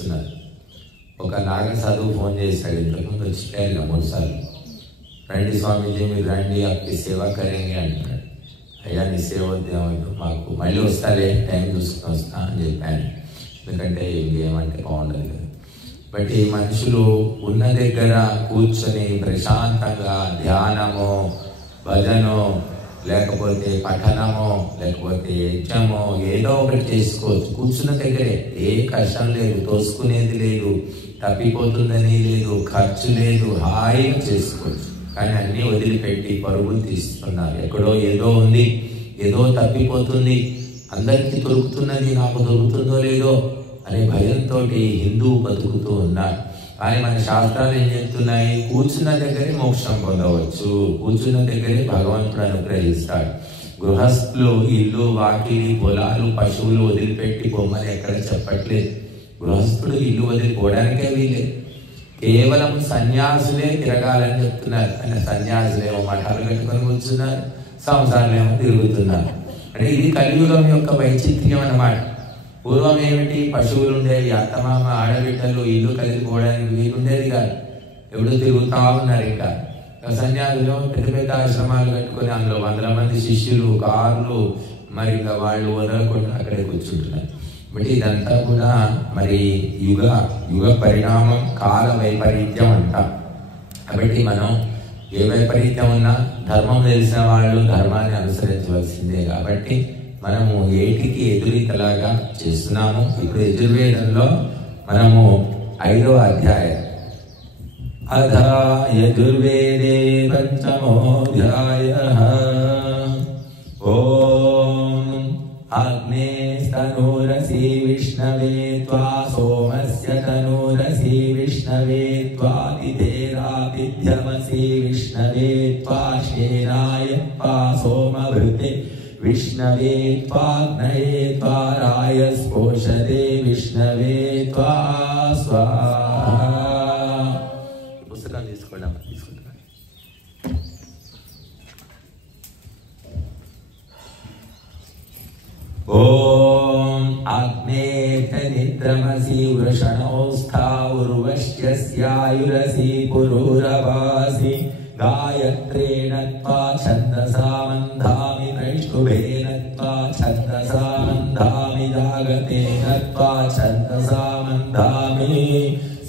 చేస్తున్నారు. ఒక నాగసాధువు ఫోన్ చేశాడు, ఇంతకుముందు వచ్చిపోయారు 3 సార్లు. రండి స్వామీజీ, మీరు రండి, అప్పటి సేవ కరేంగే అంటున్నాడు. అయ్యా నీ సేవ వద్దేమంటూ, మాకు మళ్ళీ వస్తాలే, టైం చూసుకుని వస్తా అని చెప్పాను. ఎందుకంటే ఏమంటే బాగుండదు కదా. బట్ ఈ మనుషులు ఉన్న దగ్గర కూర్చొని ప్రశాంతంగా ధ్యానమో, భజనో, లేకపోతే పఠనమో, లేకపోతే యజ్ఞమో ఏదో ఒకటి చేసుకోవచ్చు. కూర్చున్న దగ్గరే ఏ కష్టం లేదు, తోసుకునేది లేదు, తప్పిపోతుందని లేదు, ఖర్చు లేదు, హాయిగా చేసుకోవచ్చు. కానీ అన్నీ వదిలిపెట్టి పరుగులు తీస్తున్నారు. ఎక్కడో ఏదో ఉంది, ఏదో తప్పిపోతుంది, అందరికీ దొరుకుతున్నది, నాకు దొరుకుతుందో లేదో అనే భయంతో హిందువు బతుకుతూ ఉన్నారు. కానీ మన శాస్త్రాలు ఏం చెప్తున్నాయి? కూర్చున్న దగ్గరే మోక్షం పొందవచ్చు, కూర్చున్న దగ్గరే భగవంతుడు అనుగ్రహిస్తాడు. గృహస్థులు ఇల్లు, వాకిలి, పొలాలు, పశువులు వదిలిపెట్టి బొమ్మని ఎక్కడ చెప్పట్లేదు. గృహస్థుడు ఇల్లు వదిలిపోవడానికే వీలే. కేవలం సన్యాసులే తిరగాలని చెప్తున్నారు. కానీ సన్యాసులేమో మఠాలు కట్టుకొని కూర్చున్నారు, సంసారాలేమో తిరుగుతున్నారు. అంటే ఇది కలియుగం యొక్క వైచిత్ర్యం అన్నమాట. పూర్వం ఏమిటి? పశువులు ఉండేవి, అత్తమామ ఆడబిడ్డలు ఇల్లు కలిసిపోవడానికి వీలుండేది కాదు, ఎప్పుడు తిరుగుతా ఉన్నారు. ఇంకా సన్యాసులు పెద్ద పెద్ద ఆశ్రమాలు కట్టుకొని అందులో 100 మంది శిష్యులు, కార్లు, మరి ఇంకా వాళ్ళు వదలకుండా అక్కడే కూర్చుంటున్నారు. బట్ ఇదంతా కూడా మరి యుగ పరిణామం, కాల వైపరీత్యం అంటాం. కాబట్టి మనం ఏ వైపరీత్యం ఉన్నా ధర్మం తెలిసిన వాళ్ళు ధర్మాన్ని అనుసరించవలసిందే. కాబట్టి మనము ఏటికి ఎదురీతలాగా చేస్తున్నాము. ఇప్పుడు యజుర్వేదంలో మనము 5వ అధ్యాయం, అథ యజుర్వేదే 5మోऽధ్యాయః. ఓం అగ్నేస్తనూరసి విష్ణవే త్వా సోమస్య తనూరసి విష్ణవే త్వాతిథేరాతిథ్యమసి విష్ణవే త్వా శ్రేరాయ త్వా సోమభృతే విష్ణవే త్వాగ్నయే త్వారాయ స్పోషతే విష్ణవే త్వా స్వాహా. పుస్తకం తీసుకుంటాం. ఓం అగ్నేత నిద్రమసి వృషణోస్థావుర్వశ్యస్యాయురసి పురూరవాసి గాయత్రేణ త్వా ఛందసా మంధామి కైష్ఠుభేన త్వా ఛందసా మంధామి జాగతేన త్వా ఛందసా మంధామి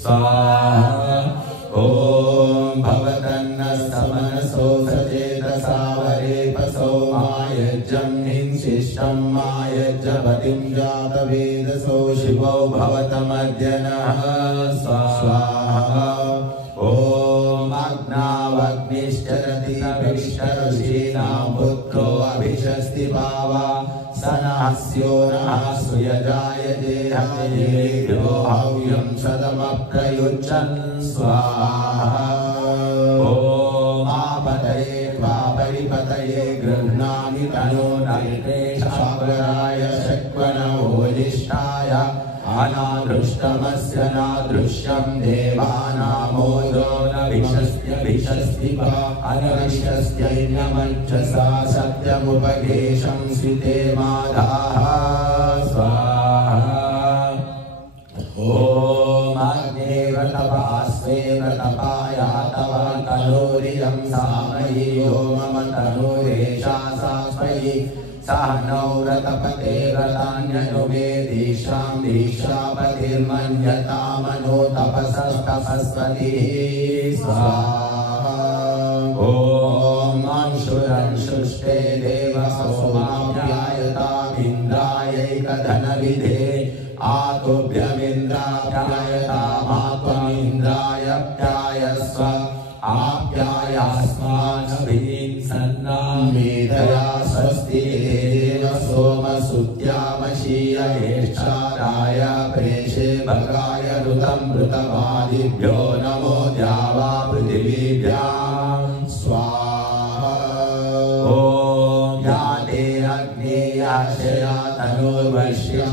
స్వాహా. ఓం భవతన్న సమనసో సచేతసా వరేపసో మాయజ్జం హింసిష్టం మాయజ్జపతిం జాతవేదసో శివో భవతమద్యనః స్వాహా. ఓం అగ్నావగ్నిశ్చరతి విష్ణరుషీణాం పుత్రో అభిషస్తి భావా సనఃస్యో నః సుయజాయతే హవ్యేభ్యో హవ్యం సదమప్రయుజ్యన్ స్వాహా. ఓం ఆపతయే త్వా పరిపతయే గృహ్ణామి తనో నైతేషావరాయ శక్వనవోజిష్ఠాయ అనాదృష్టమస్య నాదృశ్యం దేవానామోదో నవిశస్త్యభిషస్తి అనవిశస్త్యైన్యమజ్జసా సత్యముపదేశం స్వితే మాధాః స్వాహా. ఓం అగ్నేవతపాస్వేవ తపాయాతవ తనూరియం సామయీ యో మమ తనూరేషా సాస్మయీ సహనౌ రతపతే రతాన్యనువేదీశాం దీక్షాపతిర్మన్యతామనో తపసస్తపస్వతి స్వాహా. ఓం అంశురంశుష్టే దేవ సోమాప్యాయతామింద్రాయైకధనవిధే ఆతుభ్యమింద్రాప్యాయతామాత్వమింద్రాయ ప్యాయస్వ ఆప్యాయాస్మానభిం సన్నామేధయా స్వస్తి దేవ సోమసుత్యామశీయ జ్యేష్ఠారాయ ప్రేషే భగాయ ఋతం ఋతమాదిభ్యో నమో ద్యావా పృథివీభ్యాం స్వాహా. ఓం యాతే అగ్నేయాశయా తనోర్వశ్యా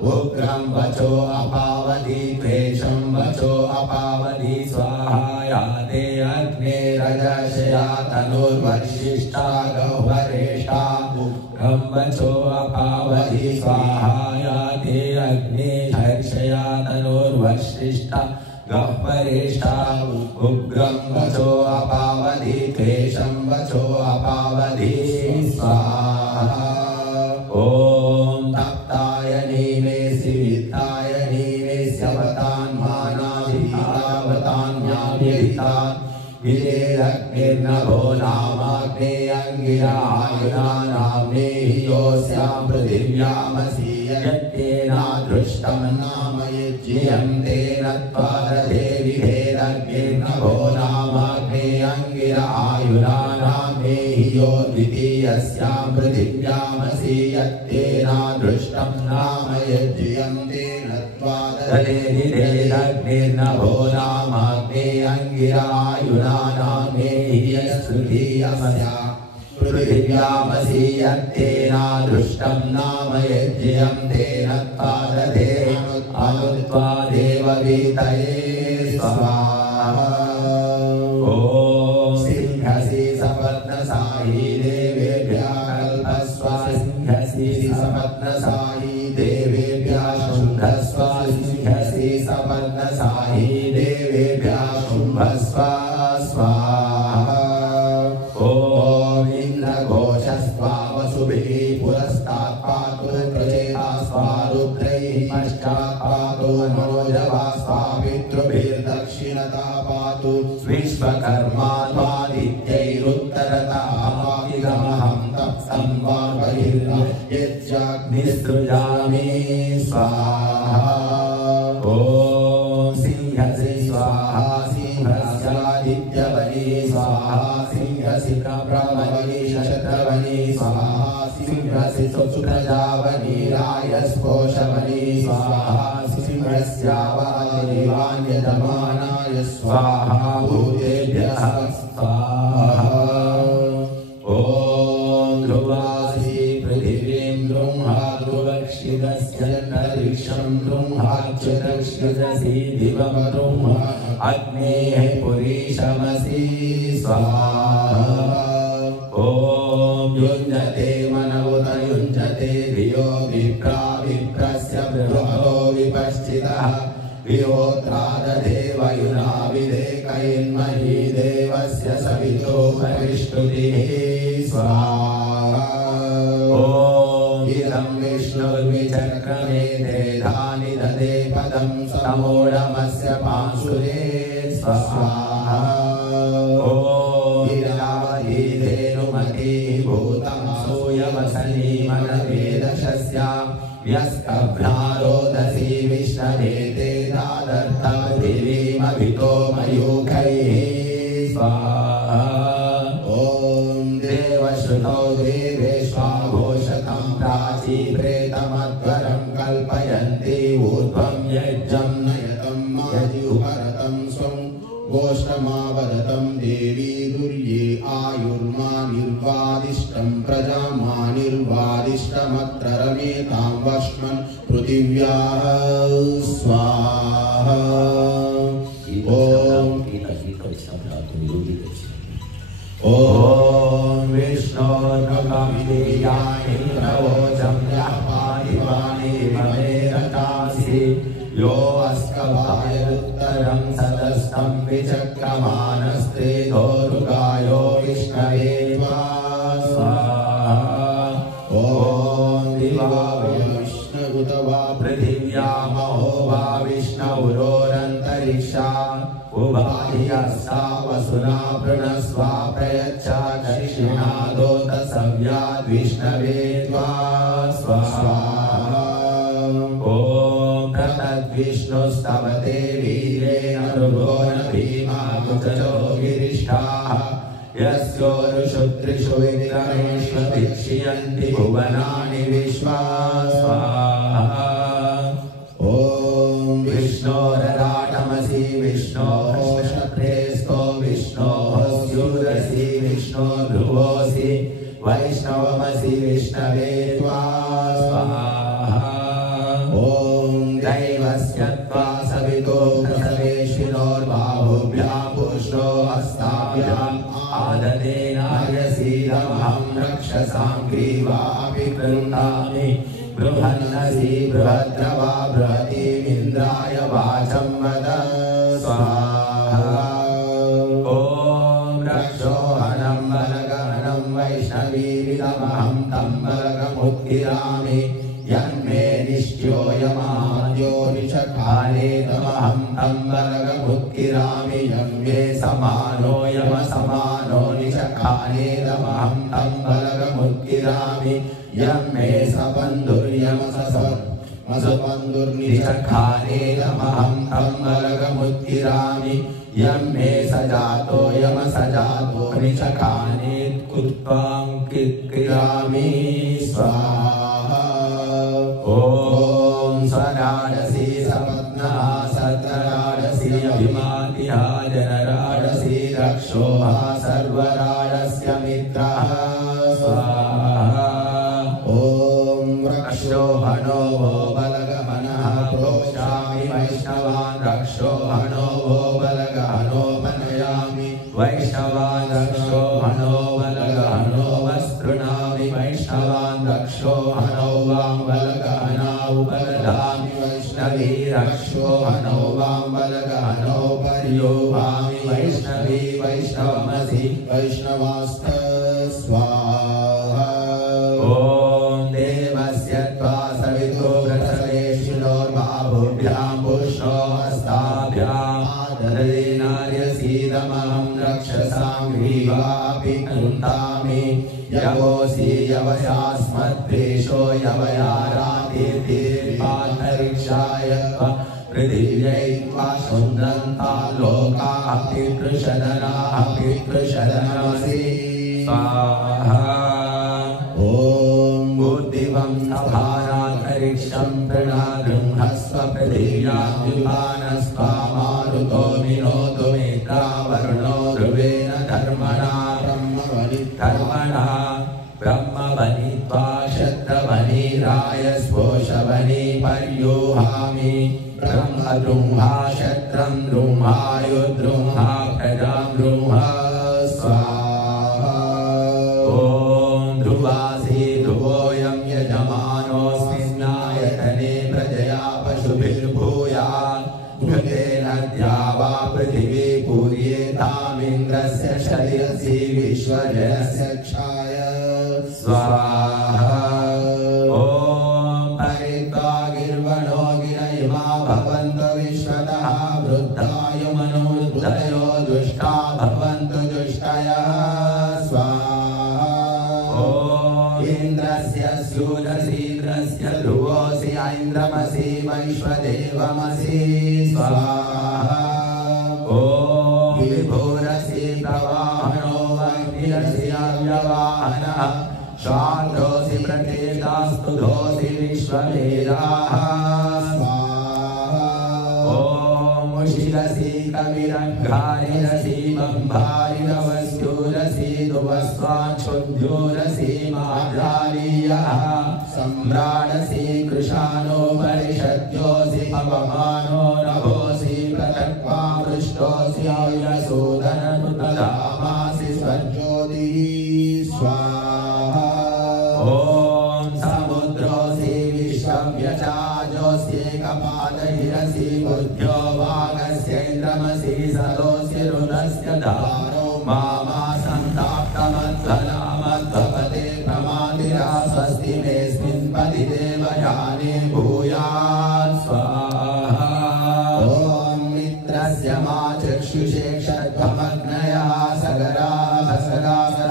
उग्रं वचो अपावधि द्वेषं वचो अपावधि स्वाहा या ते अग्ने रजसया तनुर्वशिष्ठा गह्वरेष्ठा उग्रं वचो अपावधि स्वाहा या ते अग्ने हर्षया तनुर्वशिष्ठा गह्वरेष्ठा उग्रं वचो अपावधि द्वेषं वचो अपावधि स्वाहा ओम तप्ताय नीवेसि वित्ताय नीवेस्यवतान्मानाभितावतान्याभिहितान् विदेरग्निर्नभो नामाग्ने अंगिरायुधानाम्ने योऽस्यां पृथिव्यामसि यत्तेनादृष्टं नाम यज्ञं तेन त्वादधे विधेरग्निर्नभो नामाग्ने अंगिरायुधानाम्ने यो द्वितीयस्यां पृथिव्यामसि यत्तेनादृष्टं नाम यज्ञं तेन त्वादधे विधेरग्निर्नभो नामाग्ने अंगिरायुधानाम्ने यस्तृतीयस्यां पृथिव्यामसि यत्तेनादृष्टं नाम यज्ञं तेन त्वादधे अनुत्वा देववीतये स्वाहा ओम सिंहसि सपत्नसायि देवेभ्यः कल्पस्व सिंहसि सपत्नसायि देवेभ्यः शुम्भस्व सिंहसि सपत्नसायि देवेभ्यः शुम्भस्व स्वाहा ओम इंद्रघोषस्वा वसुभिः पुरस्तात् पातु प्रचेता स्वारुद्रैः पश्चात् पातु मनोजवा स्वापितृभिर्दक्षिणता पातु विश्वकर्मा त्वादित्यैरुत्तरतः पातिदमहं तप्तं वा बहिर्यज्ञाग्निसृजामि स्वाहा ओम सिंहसि स्वाहा सिंहस्यादित्यवनि स्वाहा सिंहसि प्रभवनि शतवनि स्वाहा सिंहसि सुप्रजावनि रायस्पोषवनि स्वाहा सिंहस्यावादिवान्यजमानाय स्वाहा भूतेभ्यः स्वाहा ओम ध्रुवासि पृथिवीं द्रुम्हा ध्रुवक्षिदस्य अंतरिक्षं द्रुम्हाच्युतक्षिदसि दिवं द्रुम्हा अग्नेः पुरीशमसि स्वाहा ओम युञ्जते मनवुत युञ्जते धियो विप्रा विप्रस्य बृहतो विपश्चितः विहोत्रादधे वयुना विदेकयन्मही देवस्य सवितो परिष्टुतिः स्वाहा ओम इदं विष्णुर्विचक्रमे देधानि ददे पदं समोढमस्य पांशुरे स्वाहा ओम इरावती धेनुमती भूतं सूयवसनी मनवेदशस्या यस्कभ्रारोदसी विष्णवे ते दादर्थपृथिवीमभितो मयूखैः स्वाहा ओम देवश्रुतौ देवेष्वाघोषतं प्राची प्रेतमध्वरं कल्पयन्ति ऊर्ध्वं यज्ञं नयतं यजुपरतं स्वं गोष्ठमावदतं देवी दुर्ये आयुर्मा निर्वादिष्टं प्रजा मा निर्वादिष्टमत्र रमेतां वश्मन् पृथिव्याः स्वाहा ओम विष्णोर्मुखमिन्द्रियाणि प्रवोचं यः पाणिपाणि ममेरतासि यो अस्कभायरुत्तरं सदस्तं विचक्रमानस्ते धोरुगायो विष्णवे स्वाहा ओम दिवा विष्णुत वा पृथिव्या महो वा विष्णुरोरन्तरिक्षा उभाधियस्ता वसुना प्रणस्वा प्रयच्छा दक्षिणादोत सव्याद् विष्णवे स्वाहा ओम प्रतद्विष्णुस्तवते वीरेण ऋभोन भीमा कुचरो गिरिष्ठाः यस्योरुषुत्रिषु विक्रमेषु दीक्षयन्ति भुवनानि विश्वा स्वाहा ओम विष्णोरराटमसि विष्णोः शक्रेस्तो विष्णोः स्यूरसि विष्णो ध्रुवोऽसि वैष्णवमसि विष्णवे स्वाहा ओम दैवस्य त्वा सवितो प्रसवेशिनोर्बाहुभ्यां पुष्णो हस्ताभ्याम् आददेनार्यसीदमहं रक्षसां ग्रीवापि कृण्णामि बृहन्नसी बृहद्रवा बृहतीमिन्द्राय वाचं वद स्वाहा ॐ रक्षोहनं बलगहनं वैष्णवीरिदमहं तं बलगमुत्किरामि यन्मे निश्चोयमाद्यो निशखानेतमहं तं बलगमुत्किरामि यन्मे समानो यमसमानो निशखानेतमहं तं बलगमुत्किरामि यन्मे सबन्धुर्यमसबन्धुर्निशखानेतमहं तं बलगमुत्किरामि यन्मे सजातो यमसजातो निशखानेत्कुत्वां कित्किरामि स्वाहा ॐ स्वराडसी सपत्ना सत्रराडसी अभिमातिहा जनराडसी रक्षोहा सर्वराडस्य मित्रः स्वाहा ॐ रक्षोहणो वो बलगमनः प्रोक्षामि वैष्णवान् रक्षोहणो वो बलगहनो मनयामि वैष्णवान् रक्षोहणो बलगहनो वस्पृणामि वैष्णवान् रक्षोहणो वां बलगहना उपदधामि वैष्णवी रक्षोहणो वां बलगहनो पर्योभामि वैष्णवी वैष्णवमसि वैष्णवास्त स्वाहा ॐ देवस्य त्वा सवितो प्रसवेशिनोर्बाहुभ्यां पुष्णो हस्ताभ्याम् आददेनार्यसीदमहं रक्षसां ग्रीवापि कृण्णामि यवोऽसि यवयास्मद्वेषो यवया रातिर्पातरिक्षाय पृथिव्यै त्वा शुन्द्रन्ता लोका अपि पृषदनमसि स्वाहा ॐ बुद्धिवं सभारान्तरिक्षं प्रणगृह्णस्व पृथिव्याद्युपानस्वा मारुतो विनोतु मेत्रावरुणो ध्रुवेण धर्मणा ब्रह्मवनि त्वा शत्रवनि रायस्पोषवनि पर्योहामि ब्रह्मद्रुह्मा शत्रं द्रुह्मायुद्रुह्मा प्रजां द्रुह्मा स्वाहा ॐ ध्रुवासि ध्रुवोऽयं यजमानोऽस्मिन्नायतने प्रजया पशुभिर्भूयात् घृतेन द्यावा पृथिवी पूर्येतामिन्द्रस्य शरीरसि विश्वजयस्य क्षाय स्वाहा ॐ परित्वा गिर्वणो गिरयिमा भवन्तु विश्वतः वृद्धायुमनुवृद्धयो दुष्टा भवन्तु दुष्टयः स्वाहा ॐ इन्द्रस्य स्यूतसीन्द्रस्य ध्रुवोऽसि ऐन्द्रमसि वैश्वदेवमसि स्वाहा ॐ विभुरसि प्रवाहनो वह्निरसि अव्यवाहनः शान्तोऽसि प्रकेतास्तुतोऽसि विश्ववेदाः स्वाहा ॐ मुषिरसि कविरङ्घारिरसि बम्भारिरवस्यूरसि दुवस्वाच्छुद्योरसि माद्रालीयः सम्राडसि कृशानो परिषद्योऽसि पवमानो नभोऽसि प्रतक्वा पृष्टोऽसि आयुसूदननुतधामासि स्वज्योतिः स्वाहा ॐ समुद्रोऽसि विश्वव्यचाजोऽस्येकपादहिरसि बुद्ध्यो वागस्यैन्द्रमसि सदोऽसि रुदस्य धारो मामा सन्ताप्तमत्सलामद्भवते प्रमादिरा स्वस्ति मेऽस्मिन् पदि देवयाने भूयात् स्वाहा ॐ मित्रस्य मा चक्षुषे षड्भमग्नयः सगराः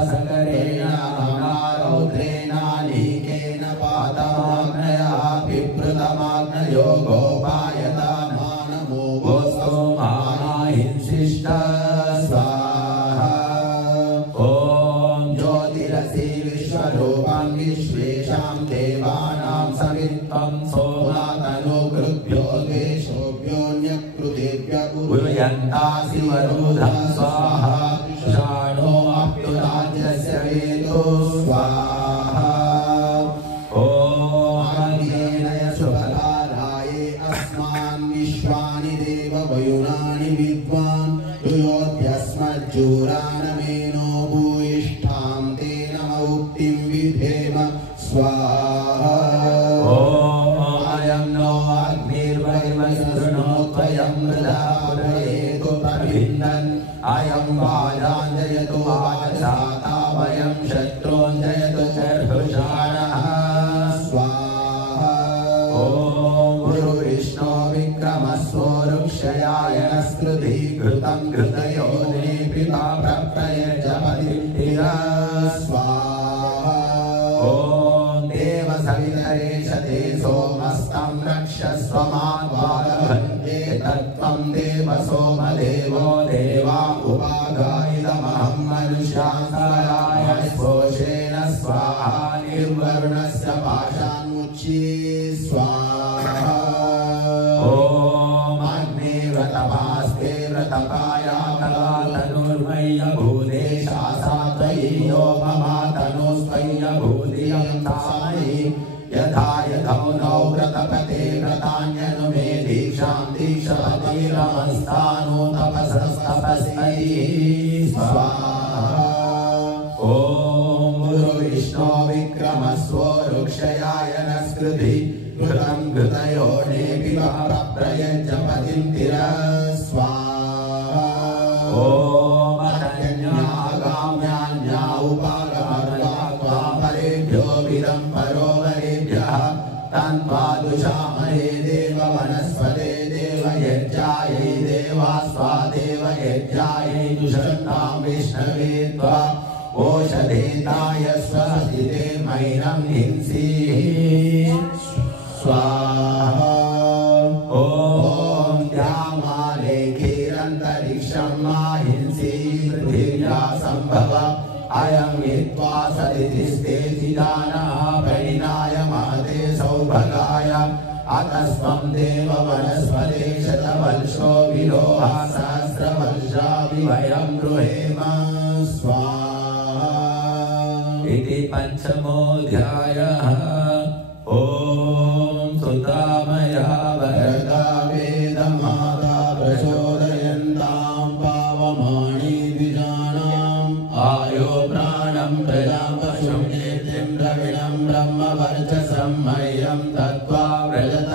सगरेण रौद्रेणानीकेन पातमाग्नयः पिपृतमाग्नयो गोपायतामानमो गोस्तो मानाहिंसिष्ट स्वाहा ॐ ज्योतिरसि विश्वरूपं विश्वेषां देवानां सवित्वं सोमातनुकृभ्यो देशोभ्योऽन्यकृतेभ्य कुर्वन्तासि वरुधं स्वाहा शाणो अप्युराज्यस्य वेदो स्वाहा ॐ अस्मान् विश्वानि देव वयुनानि विद्वान् युयोध्यस्मज्जूरानमेनो भूयिष्ठां तेन उक्तिं विधेम स्वाहा अयं नो अग्निर्वैवस्रुणोत्वयं मृदा पुरयेतु प्रभिन्दन् अयं वाजाञ्जयतु वाजसाता वयं शत्रूञ्जयतु चर्भुषाणः स्वाहा ॐ गुरुविष्णो विक्रमस्वोरुक्षयाय नस्कृति घृतं घृतयो पिता प्रप्रयजपतिः स्वाहा ॐ देवसवितरेशते सोमस्तं रक्षस्वमाद्वारभन्ते तत्त्वं देव सोमदेवो देवा उपागायितमहं मनुष्यान्तराय स्पोषेण स्वाहा निर्वरुणस्य पाशान्मुच्ये स्वाहा ॐ अग्निव्रतपास्ते व्रतपाया कलातनुर्मय्य भूदेशा सात्वयि यो ममा तनुस्त्वय्य भूदियं तामयि यथा यथौनौ व्रतपते व्रतान्यनुमे दीक्षां दीक्षपतिरमस्तानो तपसस्तपस्यै स्वाहा ॐ गुरुविष्णो विक्रमस्वोरुक्षयाय नस्कृति घृतं घृतयो नेपिवा प्रप्रयजपतिं तिरा स्वाहा ॐ अरण्यगाम्यान्या उपागमर्वा परेभ्यो विदं परो वरेभ्यः तन्त्वादुषामहे देव वनस्पते देवयज्ञायै देवा स्वादेवयज्ञायै दुषन्तां विष्णवे त्वा ओषधेताय स्वस्तिते मैनं हिंसीः स्वाहा ॐ द्यामालेखेरन्तरिक्षं माहिंसी पृथिव्या सम्भव अयं विद्वा सदितिस्तेति दानः परिणाय महते सौभगाय अतस्त्वं देव वनस्पते शतवर्षो विलोहा सहस्रवर्षाभि वयं गृहेम स्वाहा इति पञ्चमोऽध्यायः ॐ सुतामया वरदा वेदमाता प्रचोदयन्तां पावमानि द्विजानाम् आयो प्राणं प्रजां पशुं कीर्तिं द्रविणं ब्रह्मवर्चसं मह्यं दत्त्वा व्रजत